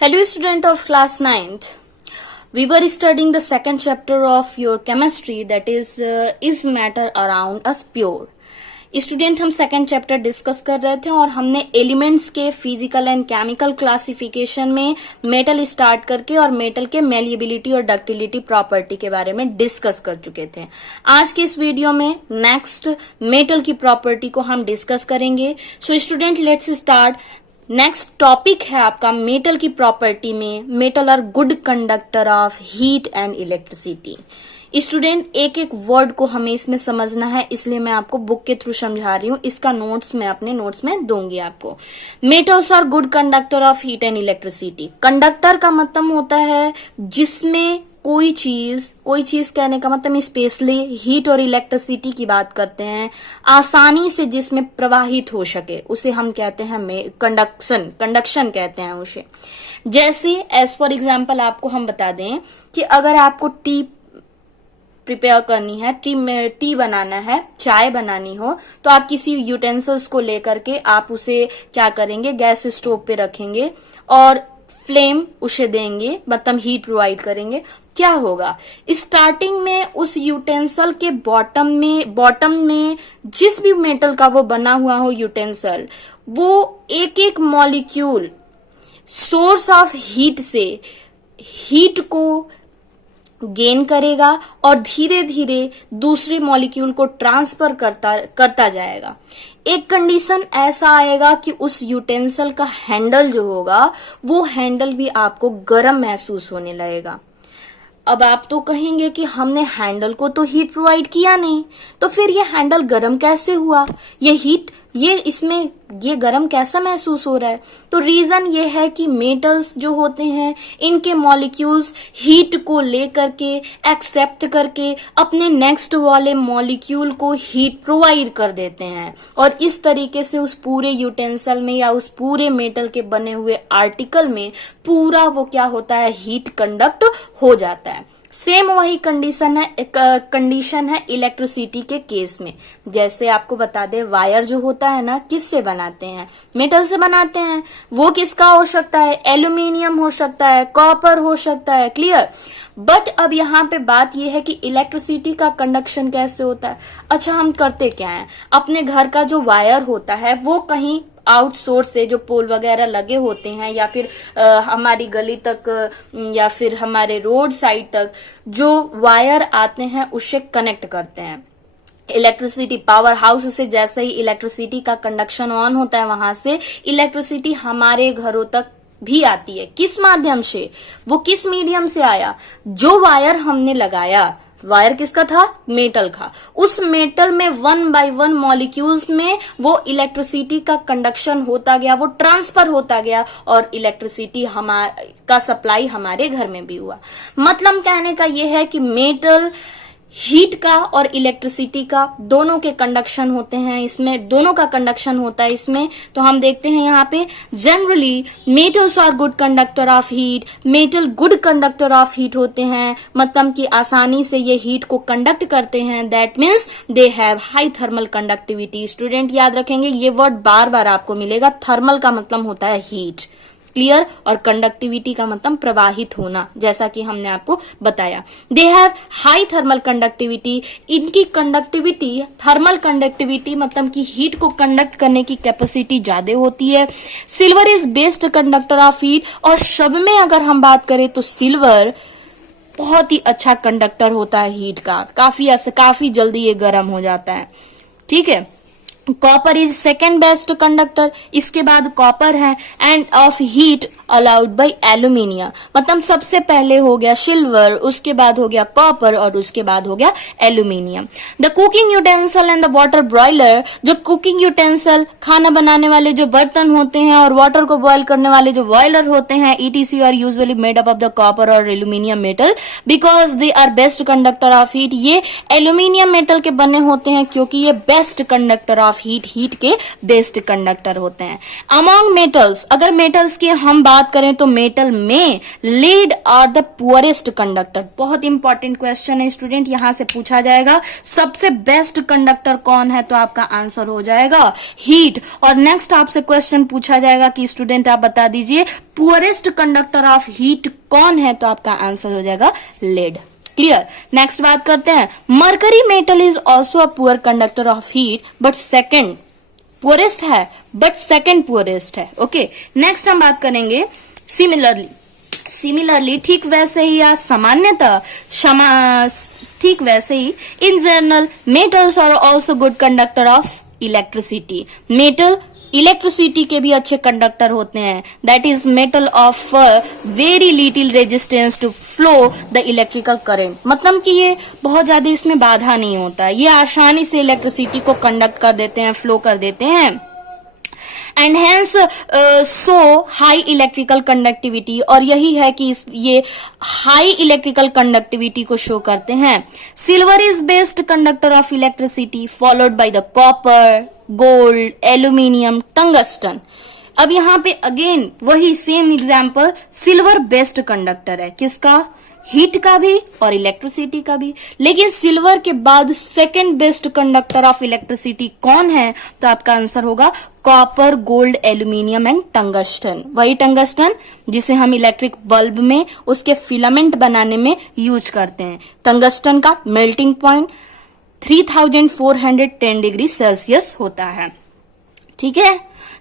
Hello student of class 9th. We were studying the second chapter of your chemistry, that is matter around us pure. Student हम second chapter discuss कर रहे थे और हमने elements के physical and chemical classification में metal start करके और मेटल के मेलिएबिलिटी और डक्टिलिटी प्रॉपर्टी के बारे में डिस्कस कर चुके थे। आज के इस वीडियो में नेक्स्ट मेटल की प्रॉपर्टी को हम डिस्कस करेंगे। So student let's start. Next topic है आपका मेटल की प्रॉपर्टी में metal are good conductor of heat and electricity. Student एक एक वर्ड को हमें इसमें समझना है, इसलिए मैं आपको बुक के थ्रू समझा रही हूँ। इसका नोट्स मैं अपने नोट्स में दूंगी आपको। Metals are good conductor of heat and electricity. Conductor का मतलब होता है जिसमें कोई चीज कहने का मतलब स्पेशली हीट और इलेक्ट्रिसिटी की बात करते हैं, आसानी से जिसमें प्रवाहित हो सके उसे हम कहते हैं कंडक्शन कहते हैं उसे। जैसे एज फॉर एग्जांपल आपको हम बता दें कि अगर आपको टी प्रिपेयर करनी है, टी बनाना है, चाय बनानी हो, तो आप किसी यूटेंसिल्स को लेकर के आप उसे क्या करेंगे, गैस स्टोव पे रखेंगे और फ्लेम उसे देंगे, मतलब हीट प्रोवाइड करेंगे। क्या होगा, स्टार्टिंग में उस यूटेंसिल के बॉटम में जिस भी मेटल का वो बना हुआ हो यूटेंसिल, वो एक एक मॉलिक्यूल सोर्स ऑफ हीट से हीट को गेन करेगा और धीरे धीरे दूसरे मॉलिक्यूल को ट्रांसफर करता जाएगा। एक कंडीशन ऐसा आएगा कि उस यूटेंसिल का हैंडल जो होगा वो हैंडल भी आपको गर्म महसूस होने लगेगा। अब आप तो कहेंगे कि हमने हैंडल को तो हीट प्रोवाइड किया नहीं, तो फिर ये हैंडल गर्म कैसे हुआ, ये गर्म कैसा महसूस हो रहा है? तो रीजन ये है कि मेटल्स जो होते हैं इनके मॉलिक्यूल्स हीट को लेकर के एक्सेप्ट करके अपने नेक्स्ट वाले मॉलिक्यूल को हीट प्रोवाइड कर देते हैं और इस तरीके से उस पूरे यूटेंसिल में या उस पूरे मेटल के बने हुए आर्टिकल में पूरा वो क्या होता है, हीट कंडक्ट हो जाता है। सेम वही कंडीशन है इलेक्ट्रिसिटी के केस में। जैसे आपको बता दे, वायर जो होता है ना, किससे बनाते हैं? मेटल से बनाते हैं। वो किसका हो सकता है? एल्यूमिनियम हो सकता है, कॉपर हो सकता है। क्लियर? बट अब यहाँ पे बात यह है कि इलेक्ट्रिसिटी का कंडक्शन कैसे होता है। अच्छा, हम करते क्या है, अपने घर का जो वायर होता है वो कहीं आउटसोर्स से जो पोल वगैरह लगे होते हैं या फिर हमारी गली तक या फिर हमारे रोड साइड तक जो वायर आते हैं उससे कनेक्ट करते हैं। इलेक्ट्रिसिटी पावर हाउस से जैसे ही इलेक्ट्रिसिटी का कंडक्शन ऑन होता है, वहां से इलेक्ट्रिसिटी हमारे घरों तक भी आती है। किस माध्यम से? वो किस मीडियम से आया? जो वायर हमने लगाया, वायर किसका था? मेटल का। उस मेटल में 1 बाय 1 मॉलिक्यूल्स में वो इलेक्ट्रिसिटी का कंडक्शन होता गया, वो ट्रांसफर होता गया और इलेक्ट्रिसिटी का सप्लाई हमारे घर में भी हुआ। मतलब कहने का ये है कि मेटल हीट का और इलेक्ट्रिसिटी का दोनों के कंडक्शन होते हैं, इसमें दोनों का कंडक्शन होता है इसमें। तो हम देखते हैं यहाँ पे generally metals are good conductor of heat. Metal good conductor of heat होते हैं, मतलब कि आसानी से ये हीट को कंडक्ट करते हैं। That means they have high thermal conductivity. Student याद रखेंगे, ये वर्ड बार बार आपको मिलेगा। थर्मल का मतलब होता है हीट, क्लियर, और कंडक्टिविटी का मतलब प्रवाहित होना, जैसा कि हमने आपको बताया। They have high thermal conductivity. इनकी कंडक्टिविटी, थर्मल कंडक्टिविटी मतलब कि हीट को कंडक्ट करने की कैपेसिटी ज्यादा होती है। Silver is best conductor of heat. और सब में अगर हम बात करें तो सिल्वर बहुत ही अच्छा कंडक्टर होता है हीट का, काफी जल्दी ये गर्म हो जाता है। ठीक है। Copper is second best conductor, इसके बाद कॉपर है। End of heat allowed by aluminium, मतलब सबसे पहले हो गया सिल्वर, उसके बाद हो गया कॉपर और उसके बाद हो गया aluminium. The cooking utensil and the water boiler, जो कुकिंग यूटेंसिल खाना बनाने वाले जो बर्तन होते हैं और वाटर को बॉयल करने वाले जो बॉयलर होते हैं, ETC are usually made up of the copper और aluminium metal because they are best conductor of heat. ये एल्यूमिनियम मेटल के बने होते हैं क्योंकि ये best conductor of of heat के बेस्ट कंडक्टर होते हैं। अमॉन्ग मेटल्स, अगर मेटल्स की हम बात करें तो मेटल में lead are the poorest conductor. बहुत इंपॉर्टेंट क्वेश्चन है स्टूडेंट, यहां से पूछा जाएगा सबसे बेस्ट कंडक्टर कौन है, तो आपका आंसर हो जाएगा हीट। और नेक्स्ट आपसे क्वेश्चन पूछा जाएगा कि स्टूडेंट आप बता दीजिए पुअरेस्ट कंडक्टर ऑफ हीट कौन है, तो आपका आंसर हो जाएगा लेड। क्लियर। नेक्स्ट बात करते हैं, mercury metal is also a poor conductor of heat but second poorest है, बट सेकेंड पुअरेस्ट है। ओके, नेक्स्ट हम बात करेंगे सिमिलरली ठीक वैसे ही या सामान्यतः ठीक वैसे ही in general metals are also good conductor of electricity. Metal electricity के भी अच्छे कंडक्टर होते हैं। That is metal of very little resistance to flow the electrical current, मतलब कि ये बहुत ज्यादा इसमें बाधा नहीं होता, ये आसानी से इलेक्ट्रिसिटी को कंडक्ट कर देते हैं, फ्लो कर देते हैं। And hence so high electrical conductivity, और यही है कि ये हाई इलेक्ट्रिकल कंडक्टिविटी को शो करते हैं। Silver is best conductor of electricity followed by the copper, gold, aluminium, tungsten. अब यहाँ पे अगेन वही same example, silver best conductor है, किसका? हीट का भी और इलेक्ट्रिसिटी का भी। लेकिन सिल्वर के बाद second best conductor of electricity कौन है, तो आपका आंसर होगा copper, gold, aluminium and tungsten. वही टंगस्टन जिसे हम इलेक्ट्रिक बल्ब में उसके फिलामेंट बनाने में यूज करते हैं। टंगस्टन का मेल्टिंग पॉइंट 3410 डिग्री सेल्सियस होता है। ठीक है,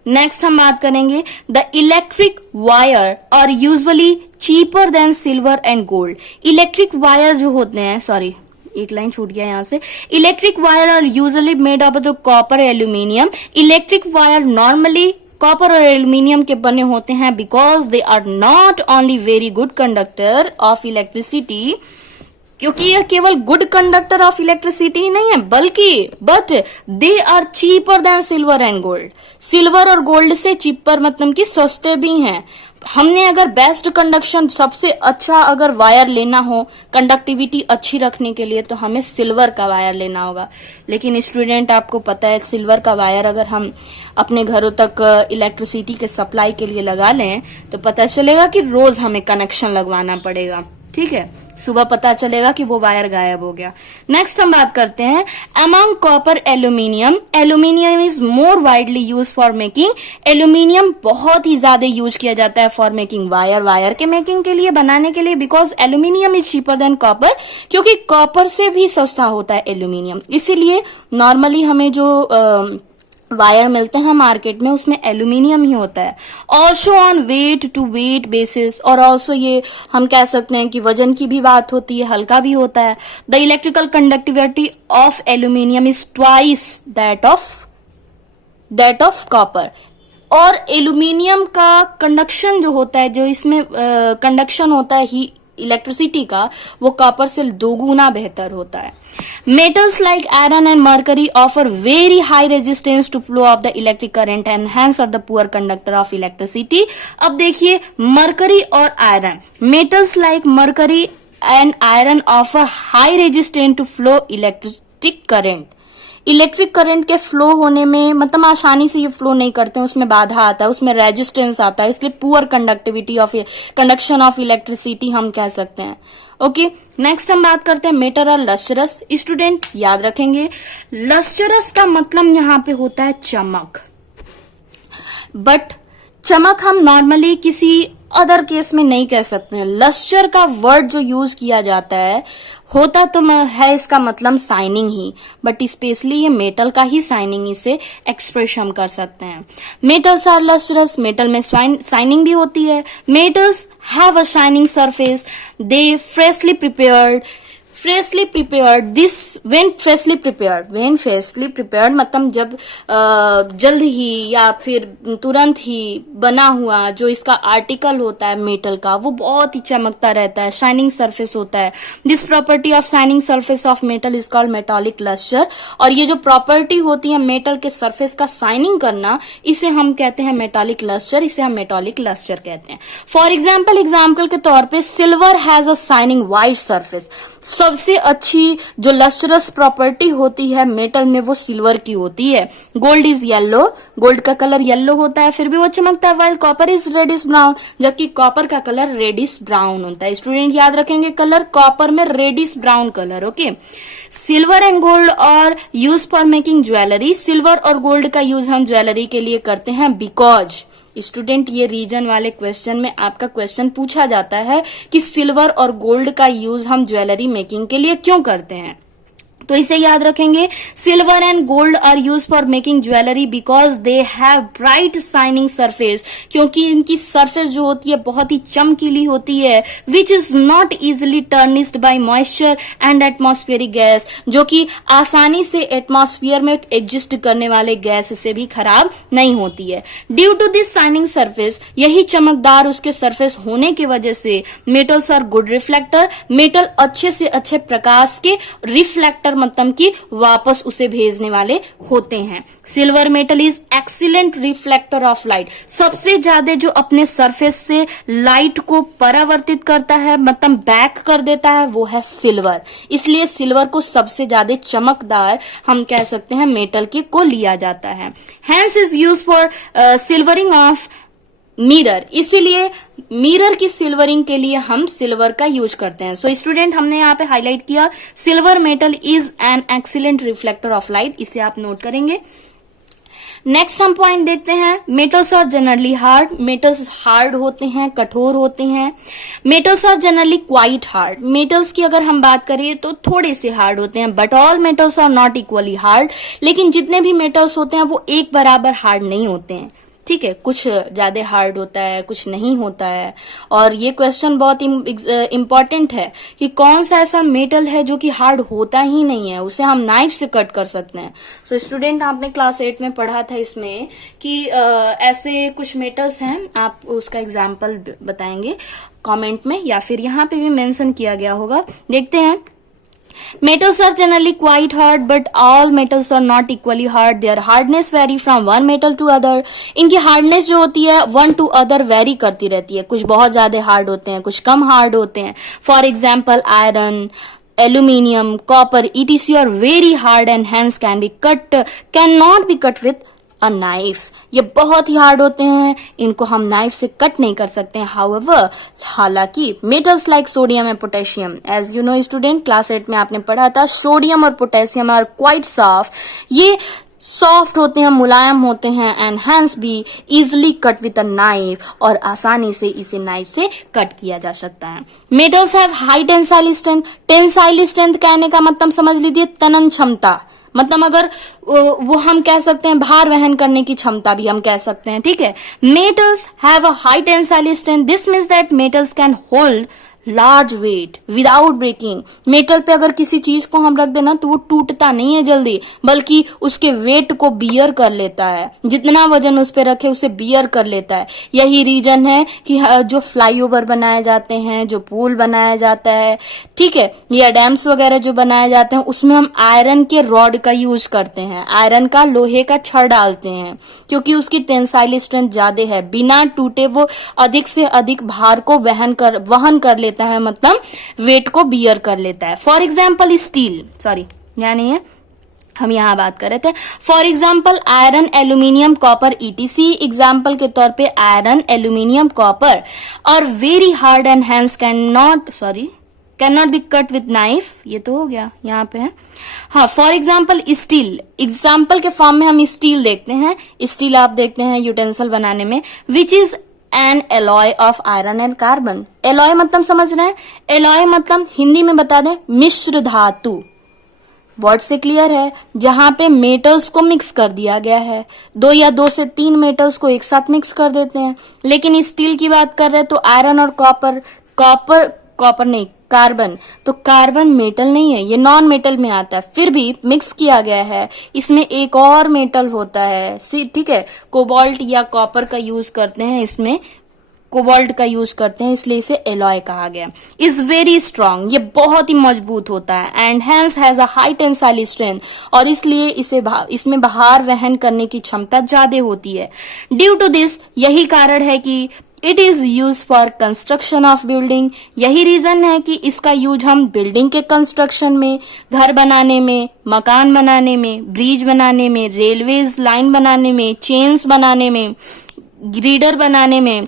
नेक्स्ट हम बात करेंगे, the electric wire are usually cheaper than silver and gold. Electric wire जो होते हैं, सॉरी एक लाइन छूट गया यहां से, electric wire are usually made up of copper, aluminium. Electric wire normally copper और एल्यूमिनियम के बने होते हैं because they are not only very good conductor of electricity, क्योंकि यह केवल गुड कंडक्टर ऑफ इलेक्ट्रिसिटी ही नहीं है, बल्कि but they are cheaper than silver and gold. Silver और गोल्ड से चीपर मतलब कि सस्ते भी हैं। हमने अगर बेस्ट कंडक्शन, सबसे अच्छा अगर वायर लेना हो कंडक्टिविटी अच्छी रखने के लिए, तो हमें सिल्वर का वायर लेना होगा। लेकिन स्टूडेंट आपको पता है सिल्वर का वायर अगर हम अपने घरों तक इलेक्ट्रिसिटी के सप्लाई के लिए लगा लें तो पता चलेगा कि रोज हमें कनेक्शन लगवाना पड़ेगा। ठीक है, सुबह पता चलेगा कि वो वायर गायब हो गया। नेक्स्ट हम बात करते हैं among copper, aluminium. Aluminium is more widely use for making. Aluminium बहुत ही ज्यादा यूज किया जाता है फॉर मेकिंग वायर के मेकिंग के लिए, बनाने के लिए, because aluminium is cheaper than copper, क्योंकि कॉपर से भी सस्ता होता है एल्यूमिनियम। इसीलिए नॉर्मली हमें जो वायर मिलते हैं मार्केट में उसमें एल्यूमिनियम ही होता है। Also on weight to weight basis, और ऑल्सो ये हम कह सकते हैं कि वजन की भी बात होती है, हल्का भी होता है। The electrical conductivity of aluminium is twice that of copper. और एल्यूमिनियम का कंडक्शन जो होता है, जो इसमें कंडक्शन होता है ही इलेक्ट्रिसिटी का, वो कॉपर से 2 गुना बेहतर होता है। Metals like iron and mercury offer very high resistance to flow of the electric current and hence are the poor conductor of electricity. अब देखिए मर्करी और iron, metals like mercury and iron offer high resistance to flow electric current. Electric current के flow होने में मतलब आसानी से ये फ्लो नहीं करते हैं, उसमें बाधा आता है, उसमें रेजिस्टेंस आता है, इसलिए poor conductivity of conduction of electricity हम कह सकते हैं। ओके, नेक्स्ट हम बात करते हैं मेटल और लस्टरस। स्टूडेंट याद रखेंगे लस्टरस का मतलब यहाँ पे होता है चमक, बट चमक हम नॉर्मली किसी अदर केस में नहीं कह सकते हैं। लस्टर का वर्ड जो यूज किया जाता है होता तो है इसका मतलब शाइनिंग ही, बट स्पेशली ये मेटल का ही शाइनिंग इसे एक्सप्रेस हम कर सकते हैं। मेटल्स आर लस्टरस, मेटल में शाइनिंग भी होती है। Metals have a shining surface, they freshly prepared this when freshly prepared मतलब जब जल्द ही या फिर तुरंत ही बना हुआ जो इसका आर्टिकल होता है मेटल का, वो बहुत ही चमकता रहता है, शाइनिंग सरफेस होता है। This property of shining surface of metal is called metallic lustre. और ये जो प्रॉपर्टी होती है मेटल के सरफेस का शाइनिंग करना, इसे हम कहते हैं मेटालिक लस्टर, इसे हम मेटालिक लस्टर कहते हैं। फॉर एग्जाम्पल के तौर पे silver has a shining white surface. सबसे अच्छी जो लस्ट्रस प्रॉपर्टी होती है मेटल में वो सिल्वर की होती है। गोल्ड इज येलो, गोल्ड का कलर येलो होता है फिर भी वो चमकता है, while copper is reddish brown, जबकि कॉपर का कलर रेडिश ब्राउन होता है। स्टूडेंट याद रखेंगे कलर, कॉपर में reddish brown colour. Okay, silver and gold are use for making jewellery, silver और गोल्ड का यूज हम ज्वेलरी के लिए करते हैं बिकॉज। स्टूडेंट ये रीजन वाले क्वेश्चन में आपका क्वेश्चन पूछा जाता है कि सिल्वर और गोल्ड का यूज हम ज्वेलरी मेकिंग के लिए क्यों करते हैं, तो इसे याद रखेंगे। Silver and gold are use for making jewellery because they have bright shining surface, क्योंकि इनकी सरफेस जो होती है बहुत ही चमकीली होती है, which is not easily tarnished by moisture and atmospheric gas, जो कि आसानी से एटमॉस्फेयर में एग्जिस्ट करने वाले गैस से भी खराब नहीं होती है। Due to this shining surface, यही चमकदार उसके सरफेस होने की वजह से metals are good reflector, metal अच्छे से अच्छे प्रकाश के रिफ्लेक्टर मतलब कि वापस उसे भेजने वाले होते हैं। Silver metal is excellent reflector of light, सबसे ज्यादा जो अपने सरफेस से लाइट को परावर्तित करता है मतलब बैक कर देता है वो है सिल्वर, इसलिए सिल्वर को सबसे ज्यादा चमकदार हम कह सकते हैं मेटल के को लिया जाता है। Hence is use for silvering of mirror, इसीलिए मिरर की सिल्वरिंग के लिए हम सिल्वर का यूज करते हैं। सो स्टूडेंट हमने यहाँ पे हाईलाइट किया silver metal is an excellent reflector of light, इसे आप नोट करेंगे। नेक्स्ट हम पॉइंट देखते हैं, metals are generally hard, metals hard होते हैं, कठोर होते हैं। Metals are generally quite hard, metals की अगर हम बात करें तो थोड़े से हार्ड होते हैं, but all metals are not equally hard, लेकिन जितने भी मेटल्स होते हैं वो एक बराबर हार्ड नहीं होते हैं, ठीक है, कुछ ज्यादा हार्ड होता है कुछ नहीं होता है। और ये क्वेश्चन बहुत इंपॉर्टेंट है कि कौन सा ऐसा मेटल है जो कि हार्ड होता ही नहीं है, उसे हम नाइफ से कट कर सकते हैं। सो स्टूडेंट आपने क्लास 8 में पढ़ा था इसमें कि ऐसे कुछ मेटल्स हैं, आप उसका एग्जाम्पल बताएंगे कमेंट में या फिर यहाँ पे भी मेंशन किया गया होगा। देखते हैं, metals are generally quite hard but all metals are not equally hard, their hardness vary from one metal to other, इनकी हार्डनेस जो होती है वन टू अदर वेरी करती रहती है, कुछ बहुत ज्यादा हार्ड होते हैं कुछ कम हार्ड होते हैं। For example iron, aluminium, copper etc are very hard and hence cannot be cut with a knife, ये बहुत ही हार्ड होते हैं, इनको हम नाइफ से कट नहीं कर सकते हैं। हाउएवर, हालांकि metals like sodium and potassium, as you know student class 8 में आपने पढ़ा था, सोडियम और पोटेशियम आर क्वाइट सॉफ्ट, ये सॉफ्ट होते हैं, मुलायम होते हैं, एंड हैंस भी easily cut with a knife, और आसानी से इसे नाइफ से कट किया जा सकता है। Metals have high tensile strength, tensile strength कहने का मतलब समझ लीजिए तनन क्षमता, मतलब अगर वो हम कह सकते हैं भार वहन करने की क्षमता भी हम कह सकते हैं, ठीक है। Metals have a high tensile strength, this means that metals can hold large weight without breaking, metal पे अगर किसी चीज को हम रख देना तो वो टूटता नहीं है जल्दी, बल्कि उसके वेट को बियर कर लेता है, जितना वजन उस पे रखे उसे बियर कर लेता है। यही रीजन है कि जो फ्लाईओवर बनाए जाते हैं, जो पुल बनाया जाता है, ठीक है, या डैम्स वगैरह जो बनाए जाते हैं, उसमें हम आयरन के रॉड का यूज करते हैं, आयरन का लोहे का छड़ डालते हैं, क्योंकि उसकी टेंसाइल स्ट्रेंथ ज्यादा है, बिना टूटे वो अधिक से अधिक भार को वहन कर लेता है, मतलब वेट को बियर कर लेता है। फॉर एग्जाम्पल स्टील, सॉरी यहाँ नहीं है, हम यहाँ बात कर रहे थे। For example iron, aluminium, copper etc, example के तौर पे iron, aluminium, copper are very hard and hence can not be cut with knife, ये तो हो गया यहाँ पे है। हाँ, फॉर एग्जाम्पल स्टील, एग्जाम्पल के फॉर्म में हम स्टील देखते हैं, स्टील आप देखते हैं यूटेंसिल बनाने में, which is an alloy of iron and carbon. Alloy मतलब समझ रहे हैं, एलॉय मतलब हिंदी में बता दें मिश्र धातु, वर्ड से क्लियर है, जहां पे मेटल्स को मिक्स कर दिया गया है, 2 या 2 से 3 मेटल्स को एक साथ मिक्स कर देते हैं। लेकिन स्टील की बात कर रहे हैं तो आयरन और कॉपर नहीं, कार्बन, तो कार्बन मेटल नहीं है, ये नॉन मेटल में आता है, फिर भी मिक्स किया गया है, इसमें एक और मेटल होता है, ठीक है, कोबाल्ट या कॉपर का यूज करते हैं, इसमें कोबाल्ट का यूज करते हैं, इसलिए इसे एलॉय कहा गया। इज वेरी स्ट्रांग, ये बहुत ही मजबूत होता है, and hence has a high tensile strength, और इसलिए इसमें भार वहन करने की क्षमता ज्यादा होती है। ड्यू टू दिस, यही कारण है कि it is use for construction of building. यही रीजन है कि इसका यूज हम बिल्डिंग के कंस्ट्रक्शन में, घर बनाने में, मकान बनाने में, ब्रिज बनाने में, रेलवेज लाइन बनाने में, चेन्स बनाने में, ग्रीडर बनाने में,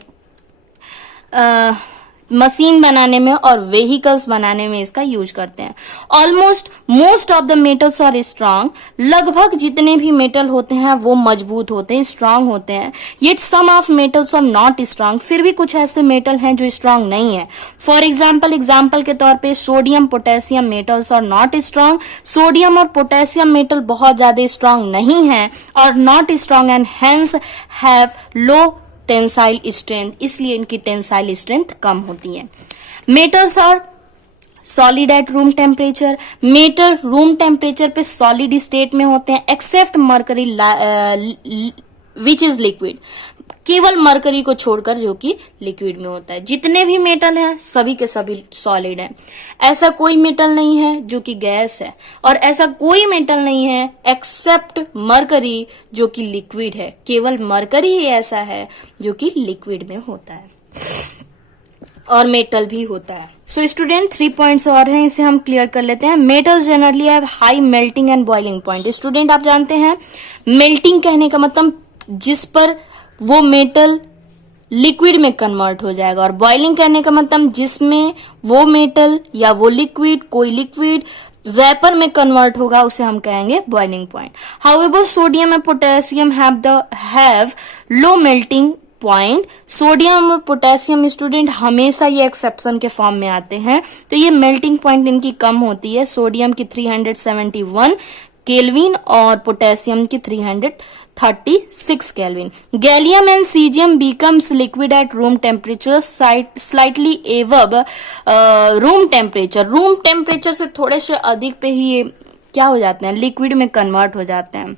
मशीन बनाने में और व्हीकल्स बनाने में इसका यूज करते हैं। Almost most of the metals are strong. लगभग जितने भी मेटल होते हैं वो मजबूत होते हैं, स्ट्रांग होते हैं। Yet some of metals are not strong. फिर भी कुछ ऐसे मेटल हैं जो स्ट्रांग नहीं है। फॉर एग्जाम्पल के तौर पे sodium, potassium metals are not strong. Sodium और पोटेशियम मेटल बहुत ज्यादा स्ट्रांग नहीं है और not strong and hence have low tensile strength, इसलिए इनकी टेंसाइल स्ट्रेंथ कम होती है। Metals are solid at room temperature. Metal room temperature पे सॉलिड स्टेट में होते हैं except mercury which is liquid. केवल मरकरी को छोड़कर जो कि लिक्विड में होता है। जितने भी मेटल हैं सभी के सभी सॉलिड हैं। ऐसा कोई मेटल नहीं है जो कि गैस है और ऐसा कोई मेटल नहीं है एक्सेप्ट मरकरी जो कि लिक्विड है। केवल मरकरी ही ऐसा है जो कि लिक्विड में होता है और मेटल भी होता है। सो स्टूडेंट 3 पॉइंट्स और हैं, इसे हम क्लियर कर लेते हैं। Metals generally have high melting and boiling point. Student आप जानते हैं मेल्टिंग कहने का मतलब जिस पर वो मेटल लिक्विड में कन्वर्ट हो जाएगा और बॉइलिंग करने का मतलब जिसमें वो मेटल या वो लिक्विड, कोई लिक्विड वेपर में कन्वर्ट होगा, उसे हम कहेंगे boiling point. However sodium and potassium have low melting point. Sodium और पोटेशियम स्टूडेंट हमेशा ये एक्सेप्शन के फॉर्म में आते हैं, तो ये मेल्टिंग पॉइंट इनकी कम होती है। सोडियम की 371 केल्विन और पोटेशियम की 336 kelvin. Gallium and caesium becomes liquid at room temperature slightly above room temperature. Room temperature से थोड़े से अधिक पे ही ये क्या हो जाते हैं, लिक्विड में कन्वर्ट हो जाते हैं।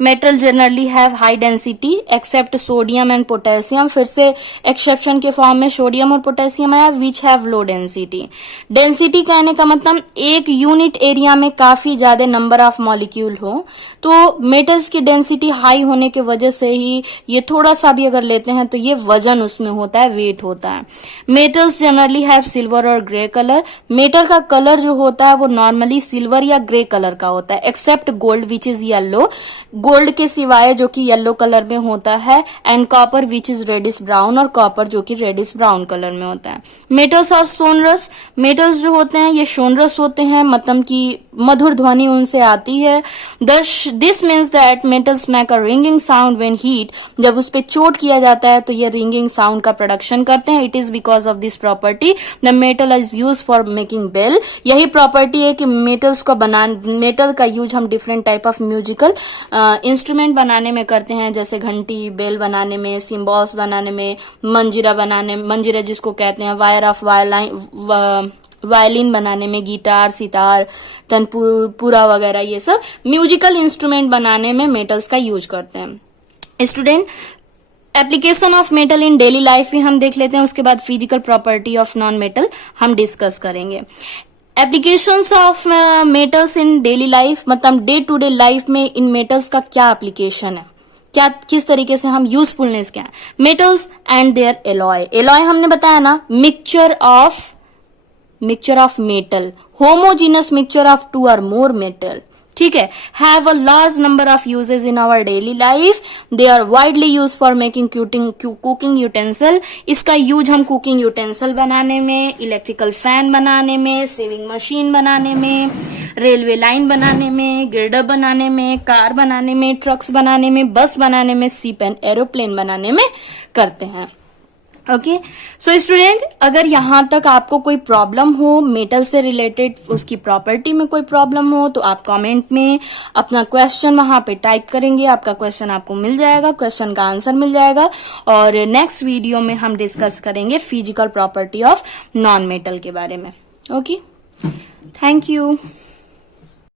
Metal generally have high density except sodium and potassium. फिर से एक्सेप्शन के फॉर्म में सोडियम और पोटेशियम है which have low density. Density कहने का मतलब एक यूनिट एरिया में काफी ज्यादा नंबर ऑफ मॉलिक्यूल हो, तो मेटल्स की डेंसिटी हाई होने की वजह से ही ये थोड़ा सा भी अगर लेते हैं तो ये वजन उसमें होता है, वेट होता है। Metals generally have silver or grey colour. Metal का कलर जो होता है वो नॉर्मली सिल्वर या ग्रे कलर का होता है except gold which is yellow. Gold के सिवाय जो कि येलो कलर में होता है। And copper which is reddish brown, और कॉपर जो कि रेडिश ब्राउन कलर में होता है। मेटल्स और सोनरस। मेटल्स जो होते हैं ये सोनरस होते हैं, मतलब कि मधुर ध्वनि उनसे आती है। This means that metals make a ringing sound when heat. जब उस पर चोट किया जाता है तो ये रिंगिंग साउंड का प्रोडक्शन करते हैं। It is because of this property the metal is use for making bell. यही प्रॉपर्टी है कि मेटल का यूज हम different type of musical instrument बनाने में करते हैं, जैसे घंटी, बेल बनाने में, सिम्बॉल्स बनाने में, मंजीरा जिसको कहते हैं, वायर ऑफ वायलिन बनाने में, गिटार, सितार, तनपुरा वगैरह, ये सब म्यूजिकल इंस्ट्रूमेंट बनाने में मेटल्स का यूज करते हैं। Student application of metal in daily life भी हम देख लेते हैं, उसके बाद physical property of non metal हम डिस्कस करेंगे। Applications of metals in daily life मतलब डे टू डे लाइफ में इन मेटल्स का क्या एप्लीकेशन है, क्या किस तरीके से हम यूजफुलनेस क्या है। Metals and their alloy. Alloy हमने बताया ना, mixture of metal, homogeneous mixture of 2 or more metal, ठीक है। Have a large number of uses in our daily life. They are widely use for making cooking utensil. इसका use हम cooking utensil बनाने में, electrical fan बनाने में, saving machine बनाने में, रेलवे लाइन बनाने में, गिरडर बनाने में, कार बनाने में, ट्रक्स बनाने में, बस बनाने में, शिप एंड एरोप्लेन बनाने में करते हैं। ओके, सो स्टूडेंट अगर यहां तक आपको कोई प्रॉब्लम हो मेटल से रिलेटेड, उसकी प्रॉपर्टी में कोई प्रॉब्लम हो, तो आप कमेंट में अपना क्वेश्चन वहां पे टाइप करेंगे, आपका क्वेश्चन आपको मिल जाएगा, क्वेश्चन का आंसर मिल जाएगा। और नेक्स्ट वीडियो में हम डिस्कस करेंगे physical property of non metal के बारे में। Okay, thank you.